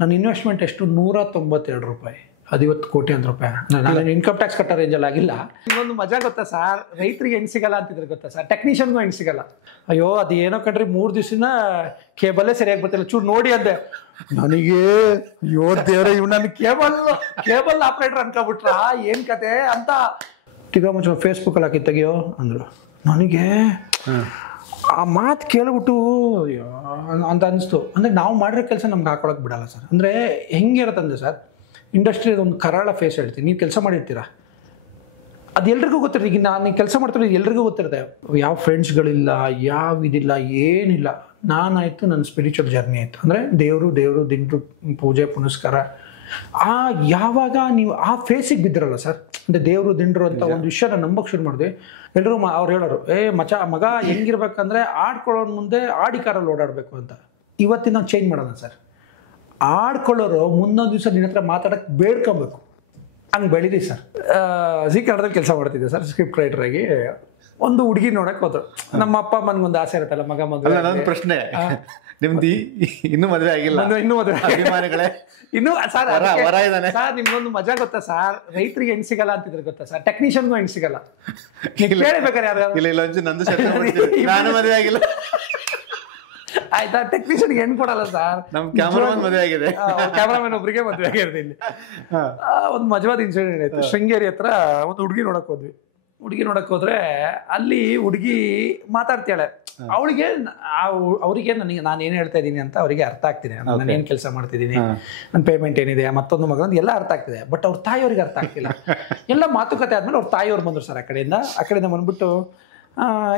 ನನ್ನ ಇನ್ವೆಸ್ಟ್ಮೆಂಟ್ ಎಷ್ಟು 192 ರೂಪಾಯಿ. ಅದು ಇವತ್ತು ಕೋಟಿ ರೂಪಾಯಿ. ನಾನು ಇನ್ಕಮ್ ಟ್ಯಾಕ್ಸ್ ಕಟ್ಟೋ ರೇಂಜಲ್ಲಿ ಆಗಿಲ್ಲ. ಇನ್ನೊಂದು ಮಜಾ ಗೊತ್ತಾ ಸರ್, ರೈತರಿಗೆ ಹೆಣ್ಣು ಸಿಗಲ್ಲ ಅಂತಿದ್ರೆ ಗೊತ್ತಾ ಸರ್, ಟೆಕ್ನಿಷಿಯನ್ಗೂ ಹೆಣ್ಣು ಸಿಗಲ್ಲ. ಅಯ್ಯೋ ಅದು ಏನೋ ಕಣ್ರಿ 3 ದಿವಸನ ಕೇಬಲ್ಲೇ ಸರಿಯಾಗಿ ಬರ್ತಿಲ್ಲ, ಚೂರು ನೋಡಿ ಅಂದೆ. ನನಗೆ ದೇವ್ರ ಇವ್ ನನ್ನ ಕೇಬಲ್ ಆಪರೇಟರ್ ಅನ್ಕೊಬಿಟ್ರ ಏನ್ ಕತೆ ಅಂತ ತಿರ್ಗಾ ಮುಂಚೆ ಫೇಸ್ಬುಕ್ಕಲ್ಲಿ ಹಾಕಿ ತೆಗಿಯೋ ಅಂದರು. ನನಗೆ ಆ ಮಾತು ಕೇಳ್ಬಿಟ್ಟು ಅಂತ ಅನಿಸ್ತು. ಅಂದರೆ ನಾವು ಮಾಡಿರೋ ಕೆಲಸ ನಮ್ಗೆ ಹಾಕೊಳಕ್ಕೆ ಬಿಡಲ್ಲ ಸರ್. ಅಂದರೆ ಹೆಂಗಿರುತ್ತಂದ್ರೆ ಸರ್, ಇಂಡಸ್ಟ್ರಿ ಒಂದು ಕರಾಳ ಫೇಸ್ ಹೇಳ್ತೀನಿ. ನೀವು ಕೆಲಸ ಮಾಡಿರ್ತೀರ, ಅದು ಎಲ್ರಿಗೂ ಗೊತ್ತಿರುತ್ತೆ. ಈಗ ನಾನು ಕೆಲಸ ಮಾಡ್ತಿರೋ ಎಲ್ರಿಗೂ ಗೊತ್ತಿರುತ್ತೆ. ಯಾವ ಫ್ರೆಂಡ್ಸ್ಗಳಿಲ್ಲ, ಯಾವ ಇದಿಲ್ಲ, ಏನಿಲ್ಲ. ನಾನಾಯಿತು, ನನ್ನ ಸ್ಪಿರಿಚುವಲ್ ಜರ್ನಿ ಆಯಿತು. ಅಂದರೆ ದೇವರು ದಿಂಡ್ರು ಪೂಜೆ ಪುನಸ್ಕಾರ. ಯಾವಾಗ ನೀವು ಆ ಫೇಸಿಗೆ ಬಿದ್ದಿರಲ್ಲ ಸರ್, ಅಂದರೆ ದೇವರು ದಿಂಡ್ರು ಅಂತ ಒಂದು ವಿಷಯನ ನಂಬಕ್ಕೆ ಶುರು ಮಾಡಿದ್ವಿ. ಎಲ್ಲರೂ ಅವ್ರು ಹೇಳೋರು, ಮಗ ಹೆಂಗಿರ್ಬೇಕಂದ್ರೆ ಆಡ್ಕೊಳ್ಳೋರು ಮುಂದೆ ಆಡಿಕಾರಲ್ಲಿ ಓಡಾಡಬೇಕು ಅಂತ. ಇವತ್ತಿನ ನಾವು ಚೇಂಜ್ ಮಾಡೋಣ ಸರ್. ಆಡ್ಕೊಳ್ಳೋರು ಮುಂದೊಂದು ದಿವಸ ನಿನ್ನ ಹತ್ರ ಮಾತಾಡೋಕ್ಕೆ ಬೇಡ್ಕೊಬೇಕು. ಹಂಗೆ ಬೆಳೀರಿ ಸರ್. ಜೀ ಕನ್ನಡದಲ್ಲಿ ಕೆಲಸ ಮಾಡ್ತಿದ್ದೆ ಸರ್, ಸ್ಕ್ರಿಪ್ಟ್ ರೈಟರ್ ಆಗಿ. ಒಂದು ಹುಡುಗಿ ನೋಡಕ್ಕೆ ಹೋದ್ರು. ನಮ್ಮ ಅಪ್ಪ ಅಮ್ಮನಿಗೊಂದು ಆಸೆ ಇರುತ್ತಲ್ಲ, ಮಗ ಮದುವೆ. ನನ್ನ ಪ್ರಶ್ನೆ, ನಿಮ್ದು ಇನ್ನೂ ಮದುವೆ ಆಗಿಲ್ಲ? ಇನ್ನೂ ಮದುವೆ ಅಭಿಮಾನಿಗಳೇ ಇನ್ನೂ ಸರ್ ಸರ್, ನಿಮ್ಗೊಂದು ಮಜಾ ಗೊತ್ತಾ ಸರ್, ರೈತರಿಗೆ ಹೆಣ್ಣು ಸಿಗಲ್ಲ ಅಂತಿದ್ರೆ ಗೊತ್ತಾ ಸರ್, ಟೆಕ್ನಿಷಿಯನ್ಗೂ ಹೆಣ್ಣು ಸಿಗಲ್ಲ. ಕೇಳಬೇಕಾರೆ ಯಾರು ನಂದು ನಾನು ಮದುವೆ ಆಗಿಲ್ಲ ಆಯ್ತಾ, ಟೆಕ್ನಿಷಿಯನ್ಗೆ ಹೆಣ್ಣು ಕೊಡಲ್ಲ ಸರ್. ನಮ್ ಕ್ಯಾಮರಾಮನ್ ಮದುವೆ ಆಗಿದೆ, ಕ್ಯಾಮರಾಮನ್ ಒಬ್ರಿಗೆ ಮದುವೆ ಆಗಿರೋದು. ಇಲ್ಲಿ ಒಂದು ಮಜವಾದ ಇನ್ಸಿಡೆಂಟ್ ಆಯ್ತು. ಶೃಂಗೇರಿ ಹತ್ರ ಒಂದು ಹುಡುಗಿ ನೋಡಕ್ ಹೋದ್ವಿ. ಹುಡುಗಿ ನೋಡಕ್ ಹೋದ್ರೆ ಅಲ್ಲಿ ಹುಡುಗಿ ಮಾತಾಡ್ತಾಳೆ. ಅವಳಿಗೆ ಅವರಿಗೆ ನಾನು ಏನು ಹೇಳ್ತಾ ಇದ್ದೀನಿ ಅಂತ ಅವರಿಗೆ ಅರ್ಥ ಆಗ್ತಿದೆ. ನಾನು ಏನು ಕೆಲಸ ಮಾಡ್ತಿದ್ದೀನಿ, ನನ್ನ ಪೇಮೆಂಟ್ ಏನಿದೆ, ಮತ್ತೊಂದು ಮಗನೊಂದು ಎಲ್ಲ ಅರ್ಥ ಆಗ್ತಿದೆ. ಬಟ್ ಅವ್ರ ತಾಯಿಯವ್ರಿಗೆ ಅರ್ಥ ಆಗ್ತಿಲ್ಲ. ಎಲ್ಲ ಮಾತುಕತೆ ಆದ್ಮೇಲೆ ಅವ್ರ ತಾಯಿಯವ್ರು ಬಂದರು ಸರ್. ಆ ಕಡೆಯಿಂದ ಬಂದ್ಬಿಟ್ಟು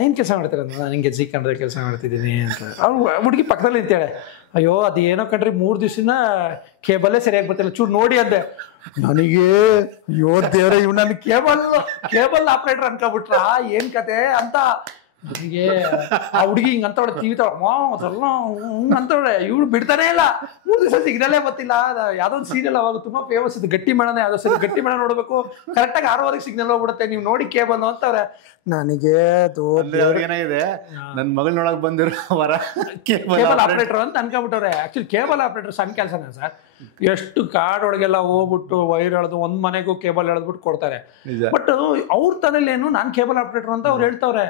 ಏನು ಕೆಲಸ ಮಾಡ್ತಾರೆ ಅಂತ. ನಾನು ಹಿಂಗೆ ಜೀ ಕನ್ನಡದಲ್ಲಿ ಕೆಲಸ ಮಾಡ್ತಿದ್ದೀನಿ ಅಂತ. ಅವ್ರು ಹುಡುಗಿ ಪಕ್ಕದಲ್ಲಿ ನಿಂತಾಳೆ. ಅಯ್ಯೋ ಅದು ಏನೋ ಕಣ್ರಿ 3 ದಿವಸನ ಕೇಬಲ್ಲೇ ಸರಿಯಾಗಿ ಬರ್ತಿಲ್ಲ, ಚೂರು ನೋಡಿ ಅಂದೆ. ನನಗೆ ದೇವ್ರ ಇವ್ ನನ್ನ ಕೇಬಲ್ ಆಪರೇಟರ್ ಅನ್ಕೊಬಿಟ್ರ ಏನ್ ಕತೆ ಅಂತ. ನನಗೆ ಆ ಹುಡುಗಿ ಹಿಂಗ ಅಂತವಳೆ, ತೀವಿತಾಳ ಅಂತವಳೆ. ಇವಳು ಬಿಡ್ತಾನೆ ಇಲ್ಲ. 3 ದಿವಸ ಸಿಗ್ನಲ್ಲೇ ಗೊತ್ತಿಲ್ಲ. ಯಾವ್ದೋ ಒಂದು ಸೀರಿಯಲ್ ಅವಾಗ ತುಂಬಾ ಫೇಮಸ್ ಇತ್ತು, ಗಟ್ಟಿ ಮೇಳನೇ. ಯಾವ್ದೋ ಸರಿ ಗಟ್ಟಿ ಮೇಳ ನೋಡ್ಬೇಕು, ಕರೆಕ್ಟಾಗಿ 6:15 ಸಿಗ್ನಲ್ ಹೋಗ್ಬಿಡುತ್ತೆ, ನೀವು ನೋಡಿ ಕೇಬಲ್ ಅಂತವ್ರೆ. ನನಗೆ ಏನಾಗಿದೆ, ನನ್ನ ಮಗಳು ನೋಡಕ್ ಬಂದಿರೋ ಕೇಬಲ್ ಆಪರೇಟರ್ ಅಂತ ಅನ್ಕೊಂಡ್ಬಿಟ್ಟವ್ರೆ. ಆಕ್ಚುಲಿ ಕೇಬಲ್ ಆಪರೇಟರ್ ಸಣ್ಣ ಕೆಲಸನೇ ಸರ್. ಎಷ್ಟು ಕಾಡೊಳಗೆಲ್ಲ ಹೋಗ್ಬಿಟ್ಟು ವೈರ್ ಎಳೆದು ಒಂದ್ ಮನೆಗೂ ಕೇಬಲ್ ಎಳೆದ್ಬಿಟ್ಟು ಕೊಡ್ತಾರೆ. ಬಟ್ ಅವ್ರ ತಲೆಯಲ್ಲೇನು ನಾನು ಕೇಬಲ್ ಆಪರೇಟರ್ ಅಂತ ಅವ್ರು ಹೇಳ್ತವ್ರೆ.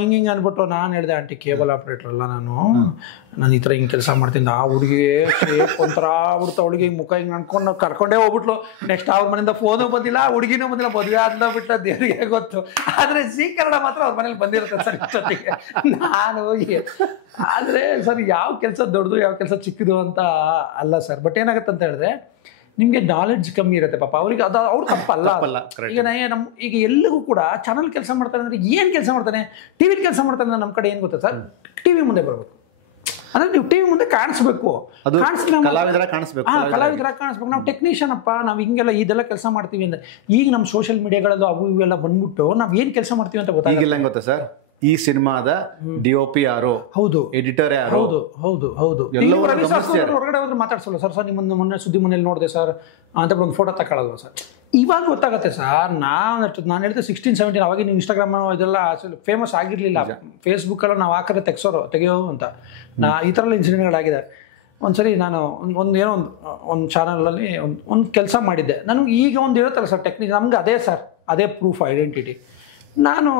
ಹಿಂಗೆ ಅಂದ್ಬಿಟ್ಟು ನಾನು ಹೇಳಿದೆ, ಆಂಟಿ ಕೇಬಲ್ ಆಪರೇಟರ್ ಅಲ್ಲ ನಾನು ಈ ಥರ ಹಿಂಗೆ ಕೆಲಸ ಮಾಡ್ತೀನಿ. ಆ ಹುಡುಗಿ ಒಂಥರ ಆಗ್ಬಿಡ್ತು. ಅವಳಿಗೆ ಹಿಂಗೆ ಮುಖ ಹಿಂಗೆ ಅನ್ಕೊಂಡು ಕರ್ಕೊಂಡೇ ಹೋಗ್ಬಿಟ್ಲು. ನೆಕ್ಸ್ಟ್ ಅವ್ರ ಮನೆಯಿಂದ ಫೋನು ಬಂದಿಲ್ಲ, ಹುಡುಗಿನೂ ಬಂದಿಲ್ಲ. ಮದುವೆ ಆದ ಬಿಟ್ಟ ದೇವರಿಗೆ ಗೊತ್ತು. ಆದರೆ ಜೀ ಕನ್ನಡ ಮಾತ್ರ ಅವ್ರ ಮನೇಲಿ ಬಂದಿರುತ್ತೆ ಸರ್ ಇಷ್ಟೊತ್ತಿಗೆ. ನಾನು ಆದರೆ ಸರ್, ಯಾವ ಕೆಲಸ ದೊಡ್ಡದು ಯಾವ ಕೆಲಸ ಚಿಕ್ಕದು ಅಂತ ಅಲ್ಲ ಸರ್. ಬಟ್ ಏನಾಗುತ್ತೆ ಅಂತ ಹೇಳಿದ್ರೆ, ನಿಮಗೆ ನಾಲೆಡ್ಜ್ ಕಮ್ಮಿ ಇರುತ್ತೆ ಪಾಪ ಅವ್ರಿಗೆ. ಅದು ಅವ್ರು ತಪ್ಪಲ್ಲ. ಈಗ ಈಗ ಎಲ್ಲಿಗೂ ಕೂಡ ಚಾನಲ್ ಕೆಲಸ ಮಾಡ್ತಾನೆ ಅಂದರೆ ಏನು ಕೆಲಸ ಮಾಡ್ತಾನೆ, ಟಿವಿ ಕೆಲಸ ಮಾಡ್ತಾನೆ. ನಮ್ಮ ಕಡೆ ಏನು ಗೊತ್ತಾ ಸರ್, ಟಿವಿ ಮುಂದೆ ಬರಬೇಕು ಅಂದ್ರೆ ನೀವು ಟಿವಿ ಮುಂದೆ ಕಾಣಿಸ್ಬೇಕು, ಕಲಾವಿದರಾಗಿ ಕಾಣಿಸ್ಬೇಕು. ನಾವು ಟೆಕ್ನಿಷಿಯನ್ ಅಪ್ಪ, ನಾವು ಹಿಂಗೆಲ್ಲ ಇದೆಲ್ಲ ಕೆಲಸ ಮಾಡ್ತೀವಿ ಅಂದ್ರೆ. ಈಗ ನಮ್ಮ ಸೋಷಿಯಲ್ ಮೀಡಿಯಾಗಳಲ್ಲೂ ಅವು ಇವೆಲ್ಲ ಬಂದ್ಬಿಟ್ಟು ನಾವು ಏನು ಕೆಲಸ ಮಾಡ್ತೀವಿ ಅಂತ ಗೊತ್ತಾ ಸರ್. ಈ ಸಿನಿಮಾದ DOP ಯಾರು, ಹೌದು, ಎಡಿಟರ್ ಯಾರು, ಹೌದು ಹೌದು ಹೌದು ಹೊರಗಡೆ ಹೋದ್ರೆ ಮಾತಾಡ್ಸಲ್ಲ ಸರ್. ನಿಮ್ಮನ್ನು ಮೊನ್ನೆ ಸುದ್ದಿ ಮನೇಲಿ ನೋಡಿದೆ ಸರ್ ಅಂತ ಒಂದು ಫೋಟೋ ತಗೊಳ್ಳೋದು ಸರ್. ಇವಾಗ ಗೊತ್ತಾಗುತ್ತೆ ಸರ್. ನಾನು ಹೇಳಿದೆ 16-17 ಅವಾಗ ನೀವು ಇನ್ಸ್ಟಾಗ್ರಾಮ್ ಇದೆಲ್ಲ ಫೇಮಸ್ ಆಗಿರಲಿಲ್ಲ. ಫೇಸ್ಬುಕ್ಕಲ್ಲ ನಾವು ಹಾಕಿದ್ರೆ ತೆಗೆಯೋ ಅಂತ. ಈ ಥರ ಎಲ್ಲ ಇನ್ಸಿಡೆಂಟ್ಗಳಾಗಿದೆ. ಒಂದ್ಸರಿ ನಾನು ಒಂದು ಚಾನಲಲ್ಲಿ ಒಂದು ಕೆಲಸ ಮಾಡಿದ್ದೆ. ನನಗೆ ಈಗ ಒಂದು ಇರುತ್ತಲ್ಲ ಸರ್ ಟೆಕ್ನಿಕ್, ನಮ್ಗೆ ಅದೇ ಸರ್, ಅದೇ ಪ್ರೂಫ್ ಐಡೆಂಟಿಟಿ. ನಾನು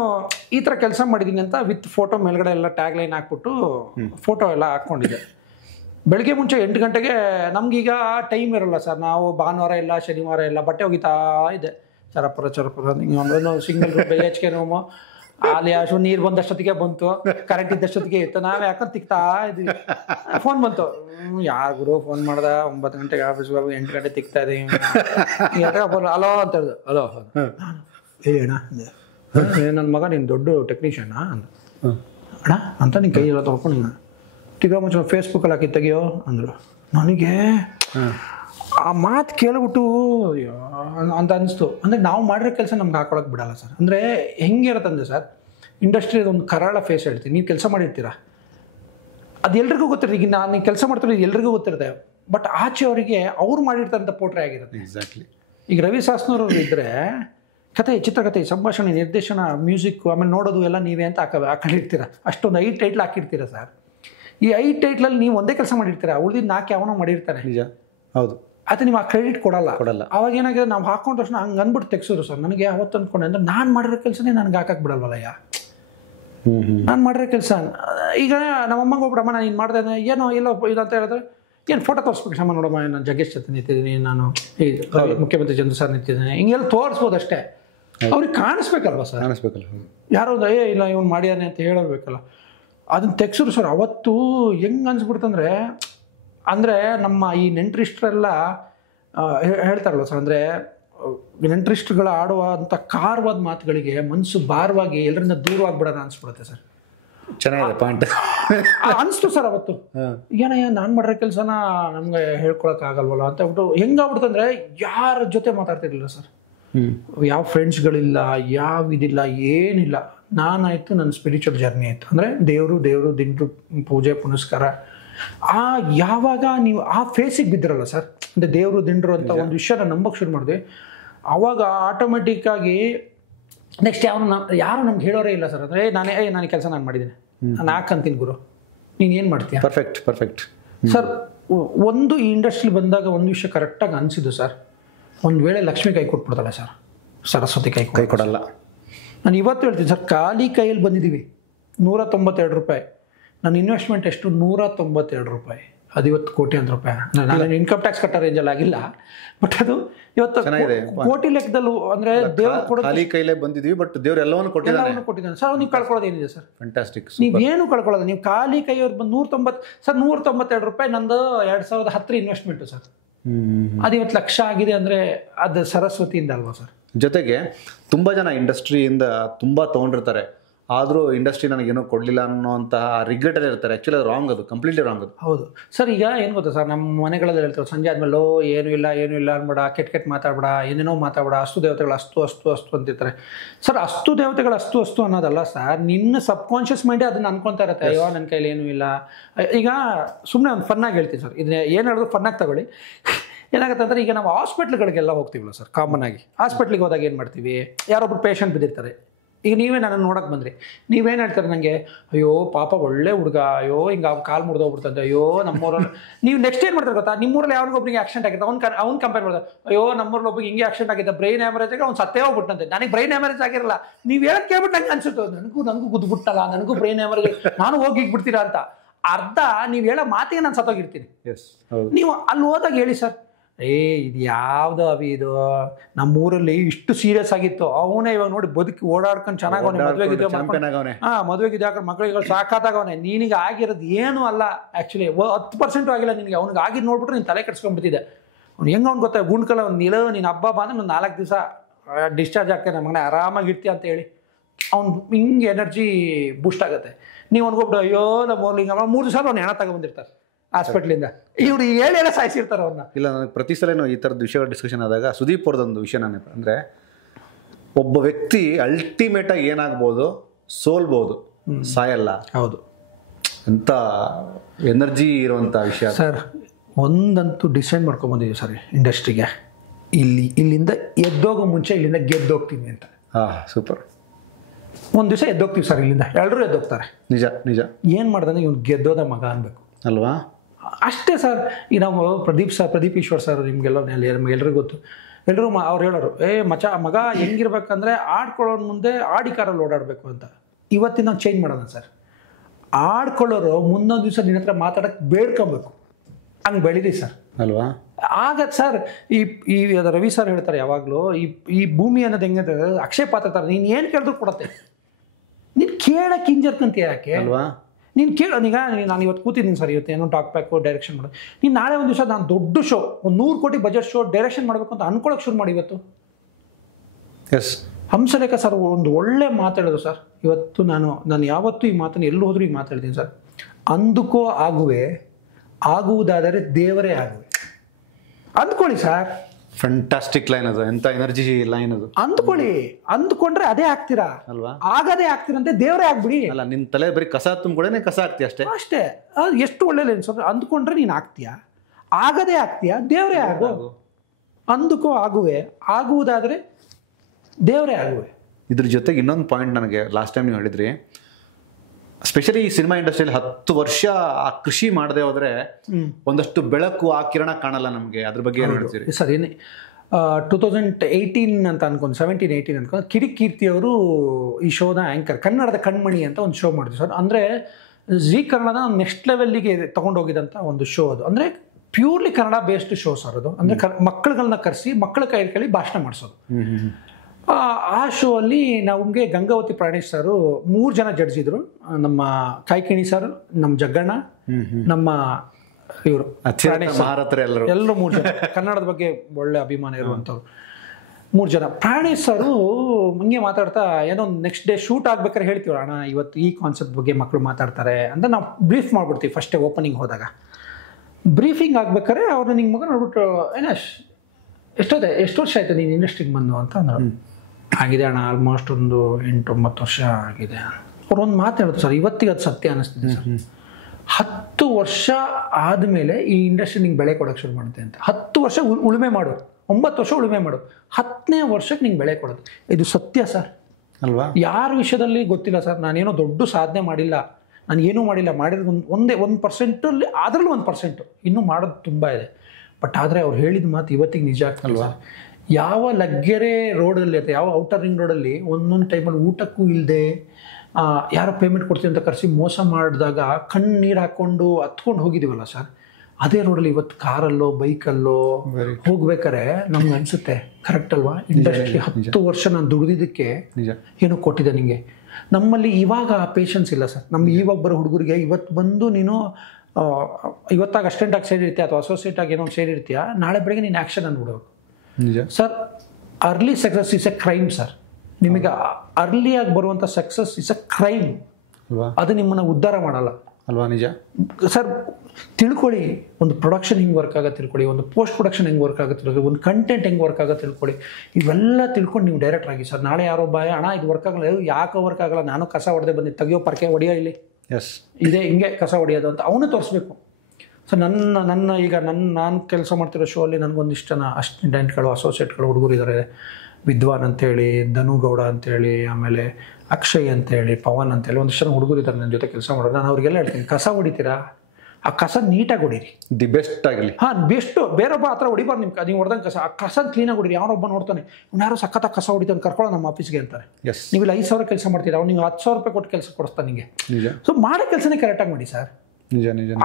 ಈ ಥರ ಕೆಲಸ ಮಾಡಿದ್ದೀನಿ ಅಂತ ವಿತ್ ಫೋಟೋ ಮೇಲ್ಗಡೆ ಎಲ್ಲ ಟ್ಯಾಗ್ ಲೈನ್ ಹಾಕ್ಬಿಟ್ಟು ಫೋಟೋ ಎಲ್ಲ ಹಾಕ್ಕೊಂಡಿದ್ದೆ. ಬೆಳಗ್ಗೆ ಮುಂಚೆ 8 ಗಂಟೆಗೆ ನಮಗೀಗ ಟೈಮ್ ಇರೋಲ್ಲ ಸರ್. ನಾವು ಭಾನುವಾರ ಇಲ್ಲ, ಶನಿವಾರ ಇಲ್ಲ, ಬಟ್ಟೆ ಒಗಿತಾ ಇದೆ. ಚರಪುರ ಹಿಂಗೆ ಸಿಂಗಲ್ HK ರೂಮು ಅಲ್ಲಿ ಅಷ್ಟು ನೀರು ಬಂದಷ್ಟೊತ್ತಿಗೆ ಬಂತು, ಕರೆಂಟ್ ಇದ್ದಷ್ಟೊತ್ತಿಗೆ ಇತ್ತು. ನಾವು ಯಾಕಂತ ತಿಕ್ತಾ ಇದ್ವಿ. ಫೋನ್ ಬಂತು. ಯಾರು ಗುರು ಫೋನ್ ಮಾಡ್ದ, 9 ಗಂಟೆಗೆ ಆಫೀಸ್ಗೆ ಹೋಗಿ 8 ಗಂಟೆ ತಿಕ್ತಾ ಇದ್ದೀವಿ. ಅಲೋ ಅಂತ ಹೇಳಿದ್ರು. ಅಲೋ ಅಣ್ಣ, ನನ್ನ ಮಗ ನೀನು ದೊಡ್ಡ ಟೆಕ್ನಿಷಿಯನ್ ಅಣ್ಣ ಅಂತ ನಿನ್ನ ಕೈಯೆಲ್ಲ ತೊಳ್ಕೊಂಡು ತಿರ್ಗಾ ಮುಂಚೆ ಫೇಸ್ಬುಕ್ಕಲ್ಲಿ ಹಾಕಿ ತೆಗಿಯೋ ಅಂದರು. ನನಗೆ ಆ ಮಾತು ಕೇಳ್ಬಿಟ್ಟು ಅಂತ ಅನಿಸ್ತು. ಅಂದರೆ ನಾವು ಮಾಡಿರೋ ಕೆಲಸ ನಮ್ಗೆ ಹಾಕೊಳಕ್ಕೆ ಬಿಡಲ್ಲ ಸರ್. ಅಂದರೆ ಹೆಂಗಿರುತ್ತಂದ್ರೆ ಸರ್, ಇಂಡಸ್ಟ್ರಿ ಒಂದು ಕರಾಳ ಫೇಸ್ ಹೇಳ್ತೀನಿ. ನೀವು ಕೆಲಸ ಮಾಡಿರ್ತೀರ, ಅದು ಎಲ್ರಿಗೂ ಗೊತ್ತಿರುತ್ತೆ. ಈಗ ನಾನು ಕೆಲಸ ಮಾಡ್ತಿರೋದು ಎಲ್ರಿಗೂ ಗೊತ್ತಿರುತ್ತೆ. ಬಟ್ ಆಚೆ ಅವರಿಗೆ ಅವ್ರು ಮಾಡಿರ್ತಾರಂಥ ಪೋಟ್ರೆ ಆಗಿರುತ್ತೆ. ಎಕ್ಸಾಕ್ಟ್ಲಿ. ಈಗ ರವಿ ಸಾಸ್ನೂರವ್ರು ಇದ್ದರೆ ಕತೆ, ಚಿತ್ರಕಥೆ, ಸಂಭಾಷಣೆ, ನಿರ್ದೇಶನ, ಮ್ಯೂಸಿಕ್, ಆಮೇಲೆ ನೋಡೋದು ಎಲ್ಲ ನೀವೇ ಅಂತ ಹಾಕೊಂಡಿರ್ತೀರ. ಅಷ್ಟೊಂದು 5 ಟೈಟ್ಲ್ ಹಾಕಿರ್ತೀರ ಸರ್. ಈ 5 ಟೈಟ್ಲಲ್ಲಿ ನೀವು ಒಂದೇ ಕೆಲಸ ಮಾಡಿರ್ತೀರ, ಉಳಿದಿದ್ದು 4 ಯಾವನೋ ಮಾಡಿರ್ತಾರೆ. ನಿಜ. ಹೌದು, ಆಯ್ತು, ನೀವು ಆ ಕ್ರೆಡಿಟ್ ಕೊಡಲ್ಲ. ಅವಾಗ ಏನಾಗಿದೆ, ನಾವು ಹಾಕೊಂಡ ತಕ್ಷಣ ಹಂಗೆ ಅಂದ್ಬಿಟ್ಟು ತೆಗ್ಸಿದ್ರು ಸರ್. ನನಗೆ ಅವತ್ತು ಅಂದ್ಕೊಂಡೆ ಅಂದ್ರೆ ನಾನು ಮಾಡಿರೋ ಕೆಲಸನೇ ನನಗೆ ಹಾಕಕ್ಕೆ ಬಿಡಲ್ವಲ್ಲಯ್ಯ, ನಾನು ಮಾಡಿರೋ ಕೆಲಸ. ಈಗ ನಮ್ಮಮ್ಮಗೆ ಒಬ್ಬರಮ್ಮ ನಾನು ಏನು ಮಾಡಿದೆ ಏನೋ ಎಲ್ಲೋ ಇದು ಅಂತ ಹೇಳಿದ್ರೆ, ಏನು ಫೋಟೋ ತೋರಿಸ್ಬೇಕು ಶ್ರಮ ನೋಡಮ್ಮ, ನಾನು ಜಗ್ಗೇಶ್ ಜೊತೆ ನಿಂತಿದ್ದೀನಿ, ನಾನು ಈ ಮುಖ್ಯಮಂತ್ರಿ ಚಂದ್ರ ಸರ್ ನಿಂತಿದ್ದೀನಿ, ಹಿಂಗೆಲ್ಲ ತೋರಿಸ್ಬೋದು ಅಷ್ಟೇ. ಅವ್ರಿಗೆ ಕಾಣಿಸ್ಬೇಕಲ್ವ ಸರ್, ಕಾಣಿಸ್ಬೇಕಲ್ಲ, ಯಾರೋ ಇಲ್ಲ ಇವ್ನು ಮಾಡ್ಯಾನೆ ಅಂತ ಹೇಳಬೇಕಲ್ಲ. ಅದನ್ನು ತೆಗ್ಸಿದ್ರು ಸರ್. ಅವತ್ತು ಹೆಂಗೆ ಅನ್ಸ್ಬಿಡ್ತಂದ್ರೆ, ಅಂದರೆ ನಮ್ಮ ಈ ನೆಂಟ್ರಿಸ್ಟ್ರೆಲ್ಲ ಹೇಳ್ತಾರಲ್ವ ಸರ್, ಅಂದರೆ ನೆಂಟ್ರಿಸ್ಟ್ಗಳ ಆಡುವಂಥ ಕಾರವಾದ ಮಾತುಗಳಿಗೆ ಮನಸ್ಸು ಭಾರವಾಗಿ ಎಲ್ಲರಿಂದ ದೂರವಾಗಿಬಿಡೋಣ ಅನ್ಸ್ಬಿಡುತ್ತೆ ಸರ್. ಚೆನ್ನಾಗಿದೆ ಪಾಯಿಂಟ್ ಅನಿಸ್ತು ಸರ್ ಅವತ್ತು. ಏನಯ್ಯ ನಾನು ಮಾಡಿರೋ ಕೆಲಸನ ನಮ್ಗೆ ಹೇಳ್ಕೊಳಕ್ಕಾಗಲ್ವಲ್ಲ ಅಂತ ಬಿಟ್ಟು ಹೆಂಗಾಗ್ಬಿಡ್ತಂದ್ರೆ ಯಾರ ಜೊತೆ ಮಾತಾಡ್ತಿರ್ಲಿಲ್ಲ ಸರ್. ಯಾವ ಫ್ರೆಂಡ್ಸ್ಗಳಿಲ್ಲ, ಯಾವ ಇದಿಲ್ಲ, ಏನಿಲ್ಲ. ನಾನಾಯ್ತು, ನನ್ನ ಸ್ಪಿರಿಚುವಲ್ ಜರ್ನಿ ಆಯಿತು. ಅಂದರೆ ದೇವರು ದಿಂಡ್ರು ಪೂಜೆ ಪುನಸ್ಕಾರ. ಯಾವಾಗ ನೀವು ಆ ಫೇಸಿಗೆ ಬಿದ್ದಿರಲ್ಲ ಸರ್, ಅಂದರೆ ದೇವರು ದಿಂಡ್ರು ಅಂತ ಒಂದು ವಿಷಯನ ನಂಬಕ್ಕೆ ಶುರು ಮಾಡಿದೆ, ಆವಾಗ ಆಟೋಮೆಟಿಕ್ಕಾಗಿ ನೆಕ್ಸ್ಟ್ ಯಾರು ನಮ್ಗೆ ಹೇಳೋರೇ ಇಲ್ಲ ಸರ್. ಅಂದರೆ ನಾನು ಕೆಲಸ ನಾನು ಮಾಡಿದ್ದೀನಿ, ನಾನು ಹಾಕಂತೀನಿ ಗುರು, ನೀನು ಏನು ಮಾಡ್ತೀಯ. Perfect sir. ಒಂದು ಈ ಇಂಡಸ್ಟ್ರಿ ಬಂದಾಗ ಒಂದು ವಿಷಯ ಕರೆಕ್ಟಾಗಿ ಅನಿಸಿದ್ದು ಸರ್, ಒಂದು ವೇಳೆ ಲಕ್ಷ್ಮಿ ಕೈ ಕೊಟ್ಬಿಡ್ತಾಳೆ ಸರ್, ಸರಸ್ವತಿ ಕೈ ಕೊಡಲ್ಲ. ನಾನು ಇವತ್ತು ಹೇಳ್ತೀನಿ ಸರ್, ಖಾಲಿ ಕೈಯಲ್ಲಿ ಬಂದಿದ್ದೀವಿ. 192 ರೂಪಾಯಿ ನನ್ನ ಇನ್ವೆಸ್ಟ್ಮೆಂಟ್ ಎಷ್ಟು, 192 ರೂಪಾಯಿ. ಅದು ಇವತ್ತು ಕೋಟ್ಯಾಂತರ ರೂಪಾಯಿ. ನಾನು ಇನ್ಕಮ್ ಟ್ಯಾಕ್ಸ್ ಕಟ್ಟೋ ರೇಂಜಲ್ಲಿ ಆಗಿಲ್ಲ, ಬಟ್ ಅದು ಇವತ್ತು ಕೋಟಿ ಲೆಕ್ಕದಲ್ಲೂ. ಅಂದರೆ ದೇವ್ರು ಕೊಡೋದು ಖಾಲಿ ಕೈಲೇ ಬಂದಿದ್ದೀವಿ, ಬಟ್ ದೇವ್ರು ಎಲ್ಲವನ್ನು ಕೊಟ್ಟಿದ್ದಾನೆ ಸರ್. ನೀವು ಕಳ್ಕೊಳ್ಳೋದು ಏನಿದೆ ಸರ್? ಫ್ಯಾಂಟಾಸ್ಟಿಕ್. ನೀವೇನು ಕಳ್ಕೊಳ್ಳೋದು, ನೀವು ಖಾಲಿ ಕೈಯವ್ರು ಬಂದು 192 ರೂಪಾಯಿ ನಂದು 2010 ಇನ್ವೆಸ್ಟ್ಮೆಂಟು ಸರ್. ಅದು ಇವತ್ತು ಲಕ್ಷ ಆಗಿದೆ ಅಂದರೆ ಅದು ಸರಸ್ವತಿಯಿಂದ ಅಲ್ವಾ ಸರ್. ಜೊತೆಗೆ ತುಂಬ ಜನ ಇಂಡಸ್ಟ್ರಿಯಿಂದ ತುಂಬ ತೊಗೊಂಡಿರ್ತಾರೆ, ಆದರೂ ಇಂಡಸ್ಟ್ರಿ ನನಗೇನೋ ಕೊಡಲಿಲ್ಲ ಅನ್ನೋಂತಹ ರಿಗ್ರೆಟಲ್ಲಿ ಇರ್ತಾರೆ. ಆ್ಯಕ್ಚುಲಿ ಅದು ರಾಂಗ್, ಅದು ಕಂಪ್ಲೀಟ್ಲಿ ರಾಂಗ್ ಅದು. ಹೌದು ಸರ್. ಈಗ ಏನು ಗೊತ್ತಾ ಸರ್, ನಮ್ಮ ಮನೆಗಳಲ್ಲಿ ಹೇಳ್ತಾರೆ ಸಂಜೆ ಆದಮೇಲೆ ಏನೂ ಇಲ್ಲ ಅನ್ಬೇಡ, ಕೆಟ್ಟ ಮಾತಾಡ್ಬೇಡ, ಏನೇನೋ ಮಾತಾಡ್ಬೇಡ, ಅಷ್ಟು ದೇವತೆಗಳು ಅಷ್ಟು ಅಂತಿರ್ತಾರೆ ಸರ್. ಅಷ್ಟು ದೇವತೆಗಳು ಅಷ್ಟು ಅನ್ನೋದಲ್ಲ ಸರ್, ನಿನ್ನ ಸಬ್ಕಾನ್ಷಿಯಸ್ ಮೈಂಡೇ ಅದನ್ನು ಅನ್ಕೊತಾ ಇರುತ್ತೆ. ಅಯ್ಯೋ ನನ್ನ ಕೈಲಿ ಏನೂ ಇಲ್ಲ. ಈಗ ಸುಮ್ಮನೆ ಒಂದು ಫನ್ನಾಗಿ ಹೇಳ್ತೀನಿ ಸರ್, ಇದನ್ನ ಏನು ಹೇಳಿದ್ರು ಫನ್ನಾಗಿ ತಗೊಳ್ಳಿ. ಏನಾಗುತ್ತೆ ಅಂದರೆ, ಈಗ ನಾವು ಹಾಸ್ಪಿಟ್ಲ್ಗಳಿಗೆಲ್ಲ ಹೋಗ್ತೀವಲ್ಲ ಸರ್, ಕಾಮನ್ ಆಗಿ ಹಾಸ್ಪಿಟ್ಲಿಗೆ ಹೋದಾಗ ಏನು ಮಾಡ್ತೀವಿ, ಯಾರೊಬ್ರು ಪೇಷಂಟ್ ಬಿದ್ದಿರ್ತಾರೆ. ಈಗ ನೀವೇ ನನ್ನನ್ನು ನೋಡೋಕೆ ಬಂದ್ರಿ, ನೀವೇನು ಹೇಳ್ತಾರೆ ನನಗೆ, ಅಯ್ಯೋ ಪಾಪ ಒಳ್ಳೆ ಹುಡುಗ, ಅಯ್ಯೋ ಹಿಂಗೆ ಕಾಲು ಮುರಿದೋಗ್ಬಿಡ್ತಂತೆ, ಅಯ್ಯೋ ನಮ್ಮೂರಲ್ಲಿ. ನೀವು ನೆಕ್ಸ್ಟ್ ಏನು ಮಾಡ್ತಾರೆ ಗೊತ್ತಾ, ನಿಮ್ಮೂರಲ್ಲಿ ಯಾರಿಗೊಬ್ರಿಗೆ ಆಕ್ಸಿಡೆಂಟ್ ಆಗಿದೆ, ಅವ್ನು ಕಂಪೇರ್ ಮಾಡ್ತಾರೆ, ಅಯ್ಯೋ ನಮ್ಮೂರಲ್ಲಿ ಒಬ್ಬರಿಗೆ ಹಿಂಗೆ ಆಕ್ಸಿಡೆಂಟ್ ಆಗಿದೆ, ಬ್ರೈನ್ ಹ್ಯಾಮರೇಜ್ ಆಗಿ ಅವ್ನು ಸತ್ತೇ ಹೋಗ್ಬಿಟ್ಟಂತೆ. ನನಗೆ ಬ್ರೈನ್ ಹ್ಯಾಮರೇಜ್ ಆಗಿರಲ್ಲ, ನೀವು ಹೇಳೋದು ಕೇಳ್ಬಿಟ್ಟು ನಂಗೆ ಅನ್ಸುತ್ತೆ, ನನಗೂ ಗುದ್ದುಬಿಟ್ಟಲ್ಲ, ನನಗೂ ಬ್ರೈನ್ ಹ್ಯಾಮರೇಜ್, ನಾನು ಹೋಗಿ ಬಿಡ್ತೀರಾ ಅಂತ. ಅರ್ಧ ನೀವು ಹೇಳೋ ಮಾತಿಗೆ ನಾನು ಸತ್ತೋಗಿರ್ತೀನಿ. ನೀವು ಅಲ್ಲಿ ಹೋದಾಗ ಹೇಳಿ ಸರ್, ಇದು ಯಾವ್ದು ಇದು ನಮ್ಮೂರಲ್ಲಿ ಇಷ್ಟು ಸೀರಿಯಸ್ ಆಗಿತ್ತು, ಅವನೇ ಇವಾಗ ನೋಡಿ ಬದುಕಿ ಓಡಾಡ್ಕೊಂಡು ಚೆನ್ನಾಗಿ ಮದುವೆಗಿದ್ದೆ ಹಾಕೊಂಡು ಮಕ್ಕಳಿಗೆ ಸಾಕಾತಾಗವನೆ. ನಿನಗೆ ಆಗಿರೋದು ಏನೂ ಅಲ್ಲ, ಆ್ಯಕ್ಚುಲಿ 10% ಆಗಿಲ್ಲ ನಿನಗೆ. ಅವ್ನಿಗೆ ಆಗಿದ್ದು ನೋಡ್ಬಿಟ್ರೆ ನೀನು ತಲೆ ಕೆಡ್ಸ್ಕೊಂಡ್ಬಿಟ್ಟಿದೆ. ಅವ್ನು ಹೆಂಗೆ ಅವ್ನು ಗೊತ್ತಾ, ಗುಂಡ್ಕಲ್ಲ ಒಂದು ನೀನು ಹಬ್ಬ ಬಂದ್ರೆ ಒಂದು 4 ದಿವಸ ಡಿಸ್ಚಾರ್ಜ್ ಆಗ್ತಾನೆ, ನಮ್ಮ ಮನೆ ಆರಾಮಾಗಿ ಇರ್ತೀಯ ಅಂತ ಹೇಳಿ ಅವ್ನು ಹಿಂಗೆ ಎನರ್ಜಿ ಬೂಸ್ಟ್ ಆಗುತ್ತೆ. ನೀವು ಅನ್ಕೊಬಿಟ್ಟು ಅಯ್ಯೋ ನಮ್ಮ ಹಿಂಗೆ 3 ದಿವಸ ಅವ್ನು ಹೆಣ ತಗೊಂಡ್ಬಂದಿರ್ತಾರೆ ಹಾಸ್ಪಿಟ್ಲಿಂದ. ಇವ್ರು ಹೇಳಿ ಸಾಯಿಸಿರ್ತಾರೆ ಅವ್ರನ್ನ. ಇಲ್ಲ, ನನಗೆ ಪ್ರತಿ ಸಲ ಈ ಥರದ ವಿಷಯಗಳ ಡಿಸ್ಕಷನ್ ಆದಾಗ ಸುದೀಪ್ ಅವ್ರದ್ದೊಂದು ವಿಷಯ ನನಗೆ ಅಂದರೆ, ಒಬ್ಬ ವ್ಯಕ್ತಿ ಅಲ್ಟಿಮೇಟಾಗಿ ಏನಾಗ್ಬೋದು, ಸೋಲ್ಬೋದು, ಸಾಯಲ್ಲ. ಹೌದು, ಎಂಥ ಎನರ್ಜಿ ಇರುವಂಥ ವಿಷಯ ಸರ್. ಒಂದಂತೂ ಡಿಸೈಡ್ ಮಾಡ್ಕೊಂಬಂದಿದ್ದೀವಿ ಸರ್ ಇಂಡಸ್ಟ್ರಿಗೆ, ಇಲ್ಲಿಂದ ಎದ್ದೋಗೋ ಮುಂಚೆ ಇಲ್ಲಿಂದ ಗೆದ್ದೋಗ್ತೀವಿ ಅಂತ. ಸೂಪರ್. ಒಂದು ದಿವಸ ಎದ್ದೋಗ್ತೀವಿ ಸರ್, ಇಲ್ಲಿಂದ ಎಲ್ಲರೂ ಎದ್ದೋಗ್ತಾರೆ. ನಿಜ. ಏನು ಮಾಡ್ದಾನೆ, ಇವ್ನು ಗೆದ್ದೋದ ಮಗ ಅನ್ಬೇಕು ಅಲ್ವಾ, ಅಷ್ಟೇ ಸರ್. ಈಗ ನಾವು ಪ್ರದೀಪ್ ಈಶ್ವರ್ ಸರ್, ನಿಮಗೆಲ್ಲ ಎಲ್ರಿಗೂ ಗೊತ್ತು. ಎಲ್ಲರೂ ಅವ್ರು ಹೇಳೋರು, ಮಗ ಹೆಂಗಿರ್ಬೇಕಂದ್ರೆ ಆಡ್ಕೊಳ್ಳೋರು ಮುಂದೆ ಆಡಿ ಕಾರಲ್ಲಿ ಓಡಾಡಬೇಕು ಅಂತ. ಇವತ್ತಿನ ನಾವು ಚೇಂಜ್ ಮಾಡೋಣ ಸರ್. ಆಡ್ಕೊಳ್ಳೋರು ಮುಂದೊಂದು ದಿವಸ ನಿನ್ನ ಹತ್ರ ಮಾತಾಡೋಕ್ಕೆ ಬೇಡ್ಕೊಬೇಕು, ಹಂಗೆ ಬೆಳೀರಿ ಸರ್ ಅಲ್ವಾ. ಆಗತ್ತೆ ಸರ್. ಈ ರವಿ ಸರ್ ಹೇಳ್ತಾರೆ ಯಾವಾಗಲೂ, ಈ ಭೂಮಿ ಅನ್ನೋದು ಹೆಂಗೆ ಅಕ್ಷಯ ಪಾತ್ರ ಥರ, ನೀನು ಏನು ಕೇಳಿದ್ರು ಕೊಡತ್ತೆ. ನೀನು ಕೇಳಕ್ಕೆ ಹಿಂಜರ್ಕಂತ ಯಾಕೆ ಅಲ್ವಾ. ನೀನು ಈಗ ನಾನು ಇವತ್ತು ಕೂತಿದ್ದೀನಿ ಸರ್, ಇವತ್ತು ಏನೋ ಟಾಕ್ ಬ್ಯಾಕು ಡೈರೆಕ್ಷನ್ ಮಾಡೋದು. ನೀನು ನಾಳೆ ಒಂದು ದಿವಸ ನಾನು ದೊಡ್ಡ ಶೋ, ಒಂದು 100 ಕೋಟಿ ಬಜೆಟ್ ಶೋ ಡೈರೆಕ್ಷನ್ ಮಾಡಬೇಕು ಅಂತ ಅನ್ಕೊಳ್ಳೋಕೆ ಶುರು ಮಾಡಿ. ಇವತ್ತು ಹಂಸಲೇಖ ಸರ್ ಒಂದು ಒಳ್ಳೆ ಮಾತಾಡೋದು ಸರ್. ಇವತ್ತು ನಾನು ಯಾವತ್ತೂ ಈ ಮಾತನ್ನು ಎಲ್ಲಿ ಹೋದ್ರೂ ಈ ಮಾತಾಡ್ತೀನಿ ಸರ್. ಅಂದುಕೋ ಆಗುವೆ, ಆಗುವುದಾದರೆ ದೇವರೇ ಆಗುವೆ. ಅಂದ್ಕೊಳ್ಳಿ ಸರ್. ಫ್ಯಾಂಟಾಸ್ಟಿಕ್ ಲೈನ್ ಅದು, ಎಂತ ಎನರ್ಜಿ ಲೈನ್ ಅದು. ಅಂದ್ಕೊಂಡ್ರೆ ಅದೇ ಆಗ್ತೀರಾ ಅಲ್ವಾ, ಆಗದೇ ಆಗ್ತೀರಂತೆ, ದೇವರೇ ಆಗ್ಬಿಡಿ. ಅಲ್ಲ, ನಿನ್ನ ತಲೆ ಬರೀ ಕಸ ತುಂಬಿಕೊಡೇ ಕಸ ಆಗ್ತೀಯ ಅಷ್ಟೇ. ಎಷ್ಟು ಒಳ್ಳೆ ಲೈನ್ ಸರ್. ಅಂದ್ಕೊಂಡ್ರೆ ನೀನು ಆಗ್ತೀಯಾ, ಆಗದೇ ಆಗ್ತೀಯಾ, ದೇವರೇ ಆಗು. ಅಂದುಕೋ ಆಗುವೆ, ಆಗುವುದಾದರೆ ದೇವರೇ ಆಗುವೆ. ಇದ್ರ ಜೊತೆಗೆ ಇನ್ನೊಂದು ಪಾಯಿಂಟ್ ನನಗೆ ಲಾಸ್ಟ್ ಟೈಮ್ ನೀವು ಹೇಳಿದ್ರಿ, ಸ್ಪೆಷಲಿ ಈ ಸಿನಿಮಾ ಇಂಡಸ್ಟ್ರಿಯಲ್ಲಿ 10 ವರ್ಷ ಆ ಕೃಷಿ ಮಾಡದೆ ಹೋದ್ರೆ ಒಂದಷ್ಟು ಬೆಳಕು ಆ ಕಿರಣ ಕಾಣಲ್ಲ ನಮಗೆ. ಅದ್ರ ಬಗ್ಗೆ ಏನು ಹೇಳ್ತೀರಿ ಸರ್? ಏನೇ 2018 ಅಂತ ಅನ್ಕೊಂಡು 17-18 ಅನ್ಕೊಂಡು ಕಿರಿಕೀರ್ತಿ ಅವರು ಈ ಶೋನ ಆ್ಯಂಕರ್ ಕನ್ನಡದ ಕಣ್ಮಣಿ ಅಂತ ಒಂದು ಶೋ ಮಾಡಿದ್ರು ಸರ್. ಅಂದರೆ ಜಿ ಕನ್ನಡದ ನೆಕ್ಸ್ಟ್ ಲೆವೆಲ್ಲಿಗೆ ತೊಗೊಂಡೋಗಿದಂಥ ಒಂದು ಶೋ ಅದು. ಅಂದರೆ purely Kannada based show sir ಅದು. ಅಂದರೆ ಮಕ್ಕಳುಗಳನ್ನ ಕರೆಸಿ ಮಕ್ಕಳ ಕೈಯಲ್ಲಿ ಭಾಷಣ ಮಾಡಿಸೋದು. ಆ ಶೋ ಅಲ್ಲಿ ನಮಗೆ ಗಂಗಾವತಿ ಪ್ರಾಣೇಶ್ ಸರ್ 3 ಜನ ಜಡ್ಜ್ ಇದ್ರು. ನಮ್ಮ ಕಾಯ್ಕಿಣಿ ಸರ್, ನಮ್ಮ ಜಗ್ಗಣ್ಣ, ನಮ್ಮ ಇವರು ಎಲ್ಲರೂ 3 ಜನ ಕನ್ನಡದ ಬಗ್ಗೆ ಒಳ್ಳೆ ಅಭಿಮಾನ ಇರುವಂಥವ್ರು 3 ಜನ. ಪ್ರಾಣೇಶ್ ಸರು ಹಿಂಗೆ ಮಾತಾಡ್ತಾ ಏನೋ ನೆಕ್ಸ್ಟ್ ಡೇ ಶೂಟ್ ಆಗ್ಬೇಕಾದ್ರೆ ಹೇಳ್ತೀವಿ, ಅಣ್ಣ ಇವತ್ತು ಈ ಕಾನ್ಸೆಪ್ಟ್ ಬಗ್ಗೆ ಮಕ್ಕಳು ಮಾತಾಡ್ತಾರೆ ಅಂತ ನಾವು ಬ್ರೀಫ್ ಮಾಡ್ಬಿಡ್ತೀವಿ. ಫಸ್ಟೇ ಓಪನಿಂಗ್ ಹೋದಾಗ ಬ್ರೀಫಿಂಗ್ ಆಗ್ಬೇಕಾದ್ರೆ ಅವ್ರು ನಿಂಗೆ ಮಗ ನೋಡ್ಬಿಟ್ಟು ಎಷ್ಟು ವರ್ಷ ಆಯ್ತು ನೀನು ಇಂಡಸ್ಟ್ರಿಗೆ ಬಂದು ಅಂತ ಅಂದ್ರೆ, ಆಗಿದೆ ಅಣ್ಣ ಆಲ್ಮೋಸ್ಟ್ ಒಂದು 8-9 ವರ್ಷ ಆಗಿದೆ. ಅವ್ರು ಒಂದು ಮಾತು ಹೇಳಿದ್ರು ಸರ್, ಇವತ್ತಿಗೆ ಅದು ಸತ್ಯ ಅನ್ನಿಸ್ತಿದೆ ಸರ್. 10 ವರ್ಷ ಆದಮೇಲೆ ಈ ಇಂಡಸ್ಟ್ರಿ ನಿಂಗೆ ಬೆಳೆ ಕೊಡೋಕ್ಕೆ ಶುರು ಮಾಡುತ್ತೆ ಅಂತ. 10 ವರ್ಷ ಉಳುಮೆ ಮಾಡು, 9 ವರ್ಷ ಉಳುಮೆ ಮಾಡು, 10ನೇ ವರ್ಷಕ್ಕೆ ನಿಂಗೆ ಬೆಳೆ ಕೊಡೋದು. ಇದು ಸತ್ಯ ಸರ್ ಅಲ್ವಾ? ಯಾರ ವಿಷಯದಲ್ಲಿ ಗೊತ್ತಿಲ್ಲ ಸರ್. ನಾನೇನೋ ದೊಡ್ಡ ಸಾಧನೆ ಮಾಡಿಲ್ಲ, ನಾನು ಏನೂ ಮಾಡಿಲ್ಲ, ಮಾಡಿರೋದು ಒಂದೇ 1% ಅದರಲ್ಲೂ 1%, ಇನ್ನೂ ಮಾಡೋದು ತುಂಬ ಇದೆ. ಬಟ್ ಆದರೆ ಅವ್ರು ಹೇಳಿದ ಮಾತು ಇವತ್ತಿಗೆ ನಿಜ ಆಗ್ತಲ್ವಾ? ಯಾವ ಲಗ್ಗೆರೆ ರೋಡಲ್ಲಿ ಅಥವಾ ಯಾವ ಔಟರ್ ರಿಂಗ್ ರೋಡಲ್ಲಿ ಒಂದೊಂದು ಟೈಮಲ್ಲಿ ಊಟಕ್ಕೂ ಇಲ್ಲದೆ ಯಾರೋ ಪೇಮೆಂಟ್ ಕೊಡ್ತೀವಿ ಅಂತ ಕರೆಸಿ ಮೋಸ ಮಾಡಿದಾಗ ಕಣ್ಣೀರು ಹಾಕ್ಕೊಂಡು ಹತ್ಕೊಂಡು ಹೋಗಿದ್ದೀವಲ್ಲ ಸರ್, ಅದೇ ರೋಡಲ್ಲಿ ಇವತ್ತು ಕಾರಲ್ಲೋ ಬೈಕಲ್ಲೋ ಹೋಗ್ಬೇಕಾರೆ ನಮ್ಗೆ ಅನಿಸುತ್ತೆ ಕರೆಕ್ಟ್ ಅಲ್ವಾ? ಇಂಡಸ್ಟ್ರಿ 10 ವರ್ಷ ನಾನು ದುಡಿದಿದ್ದಕ್ಕೆ ಏನೋ ಕೊಟ್ಟಿದ್ದೆ ನಿಮಗೆ. ನಮ್ಮಲ್ಲಿ ಇವಾಗ ಪೇಷನ್ಸ್ ಇಲ್ಲ ಸರ್. ನಮ್ಗೆ ಇವಾಗ ಬರೋ ಹುಡುಗರಿಗೆ ಇವತ್ತು ಬಂದು ನೀನು ಇವತ್ತಾಗ ಅಸಿಸ್ಟೆಂಟಾಗಿ ಸೇರಿರ್ತೀಯ ಅಥವಾ ಅಸೋಸಿಯೇಟಾಗಿ ಏನೋ ಸೇರಿರ್ತೀಯ, ನಾಳೆ ಬೆಳಗ್ಗೆ ನೀನು ಆ್ಯಕ್ಷನ್ ಅಂದ್ಬಿಡೋದು sir. Early success is a crime sir. ನಿಮಗೆ ಅರ್ಲಿಯಾಗಿ ಬರುವಂಥ ಸಕ್ಸಸ್ ಇಸ್ ಎ ಕ್ರೈಮ್. ಅದು ನಿಮ್ಮನ್ನು ಉದ್ಧಾರ ಮಾಡಲ್ಲ ಅಲ್ವಾ? ನಿಜ ಸರ್. ತಿಳ್ಕೊಳ್ಳಿ, ಒಂದು ಪ್ರೊಡಕ್ಷನ್ ಹೆಂಗೆ ವರ್ಕ್ ಆಗುತ್ತೆ ತಿಳ್ಕೊಳ್ಳಿ, ಒಂದು ಪೋಸ್ಟ್ ಪ್ರೊಡಕ್ಷನ್ ಹೆಂಗೆ ವರ್ಕ್ ಆಗುತ್ತೆ ತಿಳ್ಕೊಳ್ಳಿ, ಒಂದು ಕಂಟೆಂಟ್ ಹೆಂಗೆ ವರ್ಕ್ ಆಗುತ್ತೆ ತಿಳ್ಕೊಳ್ಳಿ. ಇವೆಲ್ಲ ತಿಳ್ಕೊಂಡು ನೀವು ಡೈರೆಕ್ಟರ್ ಆಗಿ ಸರ್. ನಾಳೆ ಯಾರೋ ಬಾಯ ಅಣ್ಣ ಇದು ವರ್ಕ್ ಆಗಲ್ಲ, ಯಾಕೆ ವರ್ಕ್ ಆಗಲ್ಲ, ನಾನು ಕಸ ಹೊಡೆದೇ ಬಂದಿದ್ದು, ತೆಗಿಯೋ ಪರ್ಕೆ ಹೊಡೆಯೋ ಇಲ್ಲಿ ಇದೇ ಹಿಂಗೆ ಕಸ ಹೊಡೆಯೋದು ಅಂತ ಅವನು ತೋರಿಸ್ಬೇಕು. ಸೊ ನಾನು ಕೆಲಸ ಮಾಡ್ತಿರೋ ಶೋ ಅಲ್ಲಿ ನನಗೊಂದಿಷ್ಟು ಜನ ಅಸಿಸ್ಟೆಂಟ್ಗಳು ಅಸೋಸಿಯೇಟ್ಗಳು ಹುಡುಗರು ಇದ್ದಾರೆ. ವಿದ್ವಾನ್ ಅಂತೇಳಿ, ಧನುಗೌಡ ಅಂತೇಳಿ, ಆಮೇಲೆ ಅಕ್ಷಯ್ ಅಂತೇಳಿ, ಪವನ್ ಅಂತೇಳಿ ಒಂದಿಷ್ಟು ಜನ ಹುಡುಗರು ಇದ್ದಾರೆ ನನ್ನ ಜೊತೆ ಕೆಲಸ ಮಾಡೋದು. ನಾನು ಅವ್ರಿಗೆಲ್ಲ ಹೇಳ್ತೀನಿ, ಕಸ ಹೊಡಿತೀರಾ ಆ ಕಸ ನೀಟಾಗಿ ಹೊಡೀರಿ, ದಿ ಬೆಸ್ಟ್ ಆಗಲಿ. ಬೆಸ್ಟು. ಬೇರೊಬ್ಬ ಹತ್ರ ಹೊಡಿಬಾರ್ದು. ನೀವು ಹೊಡೆದಂಗೆ ಕಸ ಆ ಕಸ ಕ್ಲೀನಾಗಿ ಹೊಡೀರಿ. ಯಾರೊಬ್ಬ ನೋಡ್ತಾನೆ ಯಾರೋ ಸಖತ್ತಾಗಿ ಕಸ ಹೊಡಿತಾನೆ, ಕರ್ಕೊಳ್ಳೋ ನಮ್ಮ ಆಫೀಸ್ಗೆ ಅಂತಾರೆ. ನೀವು ಇಲ್ಲಿ 5,000 ಕೆಲಸ ಮಾಡ್ತೀರಾ, ಅವ್ನು ನೀವು 10,000 ರೂಪಾಯಿ ಕೊಟ್ಟು ಕೆಲಸ ಕೊಡಿಸ್ತಾನೆ ನಿಮಗೆ. ಸೊ ಮಾಡೋ ಕೆಲಸನೇ ಕರೆಕ್ಟಾಗಿ ಮಾಡಿ ಸರ್.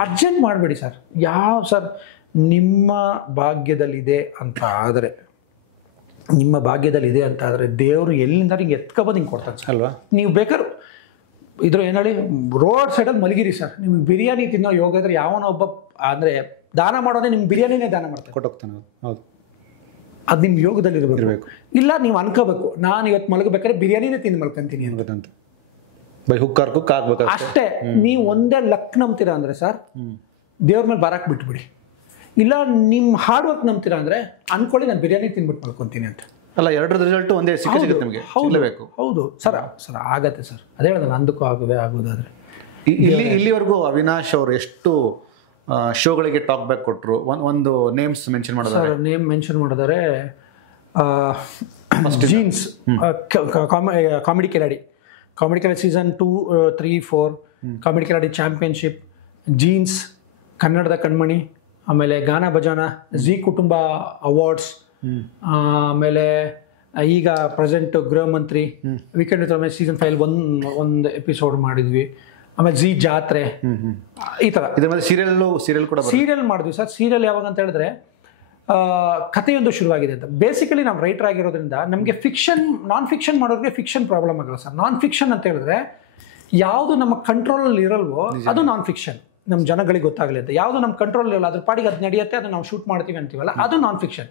ಅರ್ಜೆಂಟ್ ಮಾಡಬೇಡಿ ಸರ್. ಸರ್ ನಿಮ್ಮ ಭಾಗ್ಯದಲ್ಲಿದೆ ಅಂತ ಆದರೆ ದೇವರು ಎಲ್ಲಿಂದ ಹಿಂಗೆ ಎತ್ಕೊಬೋದು ಹಿಂಗೆ ಕೊಡ್ತಾನೆ ಸರ್ ಅಲ್ವಾ? ನೀವು ಬೇಕಾದ್ರೆ ಇದ್ರ ಏನು ಹೇಳಿ ರೋಡ್ ಸೈಡಲ್ಲಿ ಮಲಗಿರಿ ಸರ್, ನಿಮ್ಗೆ ಬಿರಿಯಾನಿ ತಿನ್ನೋ ಯೋಗ ಇದ್ರೆ ಯಾವನೊಬ್ಬ ಅಂದರೆ ದಾನ ಮಾಡೋದೇ ನಿಮ್ಗೆ ಬಿರಿಯಾನಿನೇ ದಾನ ಮಾಡ್ತಾರೆ, ಕೊಟ್ಟೋಗ್ತಾನೆ. ಹೌದು, ಅದು ನಿಮ್ಮ ಯೋಗದಲ್ಲಿ ಇರಬೇಕು. ಇಲ್ಲ ನೀವು ಅನ್ಕೋಬೇಕು, ನಾನು ಇವತ್ತು ಮಲಗಬೇಕಾದ್ರೆ ಬಿರಿಯಾನಿನೇ ತಿಂದು ಮಲ್ಕೊಂತೀನಿ ಅನ್ನೋದಂತ ಬೈ ಹುಕ್ಕಾರ್ಕು ಆಗ್ಬೇಕು ಅಷ್ಟೇ. ನೀವು ಒಂದೇ ಲಕ್ ನಂಬ್ತೀರಾ ಅಂದರೆ ಸರ್ ದೇವ್ರ ಮೇಲೆ ಬರಕ್ಕೆ ಬಿಟ್ಬಿಡಿ. ಇಲ್ಲ ನಿಮ್ಮ ಹಾರ್ಡ್ ವರ್ಕ್ ನಂಬ್ತೀರಾ ಅಂದರೆ ಅನ್ಕೊಳ್ಳಿ ನಾನು ಬಿರಿಯಾನಿ ತಿನ್ಬಿಟ್ಟು ಮಲ್ಕೊತೀನಿ ಅಂತ. ಅಲ್ಲ, ಎರಡರ ರಿಸಲ್ಟ್ ಒಂದೇ ಸಿಗುತ್ತೆ ನಿಮಗೆ. ಹೌದು ಸರ್ ಆಗತ್ತೆ ಸರ್. ಅದೇ ಹೇಳಿದೆ ನಂದಕ್ಕೂ ಆಗೋದಾದ್ರೆ. ಇಲ್ಲಿವರೆಗೂ ಅವಿನಾಶ್ ಅವರು ಎಷ್ಟು ಶೋಗಳಿಗೆ ಟಾಕ್ ಬ್ಯಾಕ್ ಕೊಟ್ಟರು? ಒಂದು ನೇಮ್ಸ್ ಮೆನ್ಷನ್ ಮಾಡೋದು ಸರ್. ನೇಮ್ ಮೆನ್ಷನ್ ಮಾಡಿದರೆ jeans comedy Kiladi season 2, 3, 4, comedy Kiladi championship, jeans, ಕನ್ನಡದ ಕಣ್ಮಣಿ, ಆಮೇಲೆ ಗಾನ ಭಜಾನ, ಜಿ ಕುಟುಂಬ ಅವಾರ್ಡ್ಸ್, ಆಮೇಲೆ ಈಗ ಪ್ರೆಸೆಂಟ್ ಗೃಹ ಮಂತ್ರಿ, ವೀಕೆಂಡ್ ವಿತ್ ರಮೇಶ್ ಸೀಸನ್ 5 ಒಂದು ಎಪಿಸೋಡ್ ಮಾಡಿದ್ವಿ. ಆಮೇಲೆ ಜಿ ಜಾತ್ರೆ, ಈ ಥರ. ಇದ್ರ ಮೇಲೆ ಸೀರಿಯಲ್ ಕೂಡ ಮಾಡಿದ್ವಿ ಸರ್. ಸೀರಿಯಲ್ ಯಾವಾಗ ಅಂತ ಹೇಳಿದ್ರೆ ಕಥೆಯೊಂದು ಶುರುವಾಗಿದೆ ಅಂತ. ಬೇಸಿಕಲಿ ನಾವು ರೈಟರ್ ಆಗಿರೋದ್ರಿಂದ ನಮಗೆ ನಾನ್ ಫಿಕ್ಷನ್ ಮಾಡೋರಿಗೆ ಫಿಕ್ಷನ್ ಪ್ರಾಬ್ಲಮ್ ಆಗಲ್ಲ ಸರ್. ನಾನ್ ಫಿಕ್ಷನ್ ಅಂತ ಹೇಳಿದ್ರೆ ಯಾವುದು ನಮ್ಮ ಕಂಟ್ರೋಲಲ್ಲಿ ಇರಲ್ವೋ ಅದು ನಾನ್ ಫಿಕ್ಷನ್. ನಮ್ಮ ಜನಗಳಿಗೆ ಗೊತ್ತಾಗಲಿ ಅಂತ. ಯಾವುದು ನಮ್ಮ ಕಂಟ್ರೋಲ್ ಇರಲ್ಲ, ಅದ್ರ ಪಾಡಿಗೆ ಅದು ನಡೆಯುತ್ತೆ, ಅದು ನಾವು ಶೂಟ್ ಮಾಡ್ತೀವಿ ಅಂತೀವಲ್ಲ, ಅದು ನಾನ್ ಫಿಕ್ಷನ್.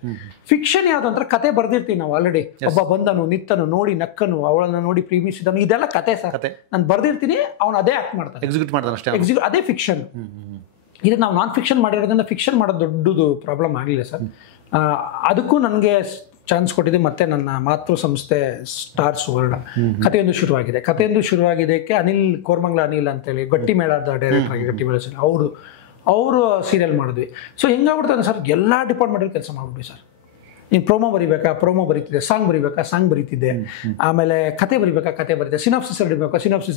ಫಿಕ್ಷನ್ ಯಾವುದು ಅಂದ್ರೆ ಕತೆ ಬರ್ದಿರ್ತೀವಿ ನಾವು ಆಲ್ರೆಡಿ. ಒಬ್ಬ ಬಂದನು, ನಿತ್ತನು, ನೋಡಿ ನಕ್ಕನು, ಅವಳನ್ನ ನೋಡಿ ಪ್ರೀಮಿಸಿದನು, ಇದೆಲ್ಲ ಕತೆ ಸರ್. ನಾನು ಬರ್ದಿರ್ತೀನಿ, ಅವನು ಅದೇ ಆಕ್ಟ್ ಮಾಡ್ತಾನೆ, ಎಕ್ಸಿಕ್ಯೂಟ್ ಮಾಡ್ತಾನೆ ಅಷ್ಟೇ. ಅದೇ ಫಿಕ್ಷನ್. ಇದು ನಾವು ನಾನ್ ಫಿಕ್ಷನ್ ಮಾಡಿರೋದ್ರಿಂದ ಫಿಕ್ಷನ್ ಮಾಡೋದು ದೊಡ್ಡದು ಪ್ರಾಬ್ಲಮ್ ಆಗಲಿಲ್ಲ ಸರ್. ಅದಕ್ಕೂ ನನಗೆ ಚಾನ್ಸ್ ಕೊಟ್ಟಿದೆ. ಮತ್ತೆ ನನ್ನ ಮಾತೃ ಸಂಸ್ಥೆ ಸ್ಟಾರ್ ಸುವರ್ಣ ಕಥೆಯೊಂದು ಶುರುವಾಗಿದ್ದಕ್ಕೆ ಅನಿಲ್ ಕೋರ್ಮಂಗ್ಲ ಅನಿಲ್ ಅಂತೇಳಿ ಗಟ್ಟಿ ಮೇಳದ ಡೈರೆಕ್ಟರ್ ಆಗಿ ಗಟ್ಟಿ ಮೇಳ ಅವರು ಸೀರಿಯಲ್ ಮಾಡಿದ್ವಿ. ಸೊ ಹೆಂಗಾಗ್ಬಿಡ್ತಾನೆ ಸರ್, ಎಲ್ಲ ಡಿಪಾರ್ಟ್ಮೆಂಟಲ್ಲಿ ಕೆಲಸ ಮಾಡ್ಬಿಟ್ವಿ ಸರ್. ನೀನು ಪ್ರೋಮೋ ಬರೀತಿದ್ದೆ, ಸಾಂಗ್ ಬರೀತಿದ್ದೆ, ಆಮೇಲೆ ಕತೆ ಬರೀತಿದ್ದೆ, ಸಿನಾಪ್ಸಿಸ್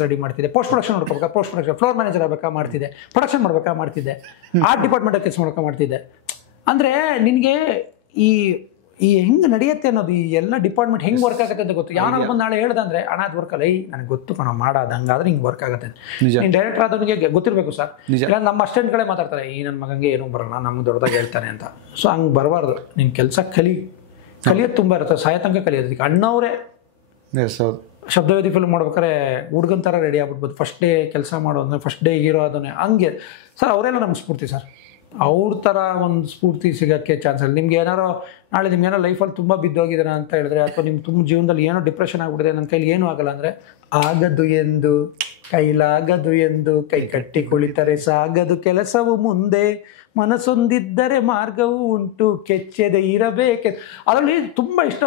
ರೆಡಿ ಮಾಡ್ತಿದ್ದೆ, ಪೋಸ್ಟ್ ಪ್ರೊಡಕ್ಷನ್ ನೋಡ್ಕೋಬೇಕಾ ಪೋಸ್ಟ್ ಪ್ರೊಡಕ್ಷನ್, ಫ್ಲೋರ್ ಮ್ಯಾನೇಜರ್ ಆಗಬೇಕಾ ಮಾಡ್ತಿದ್ದೆ, ಪ್ರೊಡಕ್ಷನ್ ಮಾಡ್ತಿದ್ದೆ, ಆರ್ಟ್ ಡಿಪಾರ್ಟ್ಮೆಂಟ್ ಕೆಲಸ ಮಾಡ್ತಿದ್ದೆ. ಅಂದರೆ ನಿನಗೆ ಈ ಹೆಂಗೆ ನಡೆಯುತ್ತೆ ಅನ್ನೋದು, ಈ ಎಲ್ಲ ಡಿಪಾರ್ಟ್ಮೆಂಟ್ ಹೆಂಗೆ ವರ್ಕ್ ಆಗುತ್ತೆ ಅಂತ ಗೊತ್ತು. ಯಾರು ಬಂದು ನಾಳೆ ಹೇಳ್ದಂದ್ರೆ ಅಣ್ಣ ಅದು ವರ್ಕ್ ಅಲ್ಲ, ನನಗೆ ಗೊತ್ತು ಕಣ ಮಾಡೋದು ಹಂಗಾದ್ರೆ ಹಿಂಗೆ ವರ್ಕ್ ಆಗುತ್ತೆ. ನೀನು ಡೈರೆಕ್ಟರ್ ಆದವನಿಗೆ ಗೊತ್ತಿರಬೇಕು ಸರ್. ಇಲ್ಲ ನಮ್ಮ ಅಸ್ಟೆಂಟ್ಗಳೇ ಮಾತಾಡ್ತಾರೆ, ಈ ನನ್ನ ಮಗಂಗೆ ಏನೂ ಬರೋಣ, ನಮ್ಗೆ ದೊಡ್ಡದಾಗಿ ಹೇಳ್ತಾನೆ ಅಂತ. ಸೊ ಹಂಗೆ ಬರಬಾರ್ದು. ನಿನ್ನ ಕೆಲಸ ಕಲಿಯೋದು ತುಂಬ ಇರುತ್ತೆ, ಸಾಯ ತನಕ ಕಲಿಯೋದಕ್ಕೆ. ಅಣ್ಣವರೇ ಶಬ್ದವೇದಿ ಫಿಲ್ಮ್ ಮಾಡ್ಬೇಕಾದ್ರೆ ಹುಡುಗನ ಥರ ರೆಡಿ ಆಗ್ಬಿಡ್ಬೋದು. ಫಸ್ಟ್ ಡೇ ಕೆಲಸ ಮಾಡೋದನ್ನ, ಫಸ್ಟ್ ಡೇ ಹೀರೋ ಅದನ್ನೇ ಹಂಗೆ ಸರ್. ಅವರೆಲ್ಲ ನಮ್ಗೆ ಸ್ಫೂರ್ತಿ ಸರ್. ಅವ್ರ ಥರ ಒಂದು ಸ್ಫೂರ್ತಿ ಸಿಗೋಕ್ಕೆ ಚಾನ್ಸ್ ಇಲ್ಲ. ನಿಮ್ಗೆ ಏನಾರೋ ನಾಳೆ ನಿಮ್ಗೇನೋ ಲೈಫಲ್ಲಿ ತುಂಬ ಬಿದ್ದೋಗಿದ್ದೀರ ಅಂತ ಹೇಳಿದ್ರೆ, ಅಥವಾ ನಿಮ್ಮ ತುಂಬ ಜೀವನದಲ್ಲಿ ಏನೋ ಡಿಪ್ರೆಷನ್ ಆಗಿಬಿಟ್ಟಿದೆ, ನನ್ನ ಕೈಲಿ ಏನೂ ಆಗಲ್ಲ ಅಂದರೆ, ಆಗದು ಎಂದು ಕೈಲಾಗದು ಎಂದು ಕೈ ಕಟ್ಟಿ ಕುಳಿತರೆ ಸಾಗದು ಕೆಲಸವು ಮುಂದೆ, ಮನಸ್ಸೊಂದಿದ್ದರೆ ಮಾರ್ಗವೂ ಉಂಟು, ಕೆಚ್ಚದೆ ಇರಬೇಕೆ. ಅದರಲ್ಲಿ ತುಂಬ ಇಷ್ಟ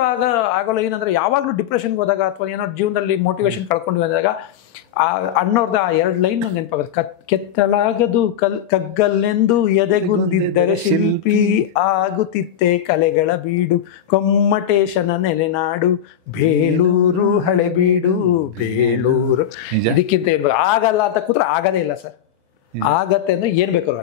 ಆಗೋಲ್ಲ ಏನಂದರೆ, ಯಾವಾಗಲೂ ಡಿಪ್ರೆಷನ್ಗೆ ಹೋದಾಗ ಅಥವಾ ಏನೋ ಜೀವನದಲ್ಲಿ ಮೋಟಿವೇಶನ್ ಕಳ್ಕೊಂಡು ಬಂದಾಗ ಅಣ್ಣವ್ರದ್ದು ಆ 2 ಲೈನ್ ನೆನಪಾಗುತ್ತೆ. ಕೆತ್ತಲಾಗದು ಕಗ್ಗಲ್ಲೆಂದು ಎದೆಗುಂದಿದ್ದರೆ ಶಿಲ್ಪಿ, ಆಗುತ್ತಿತ್ತೆ ಕಲೆಗಳ ಬೀಡು, ಕೊಮ್ಮಟೇಶನ ನೆಲೆನಾಡು, ಬೇಲೂರು ಹಳೆಬೀಡು ಬೇಲೂರು. ಇದಕ್ಕಿಂತ ಆಗಲ್ಲ ಅಂತ ಕೂತ್ರೆ ಆಗೋದೇ ಇಲ್ಲ ಸರ್. ಆಗತ್ತೆ ಅಂದರೆ ಏನು ಬೇಕಾದ್ರು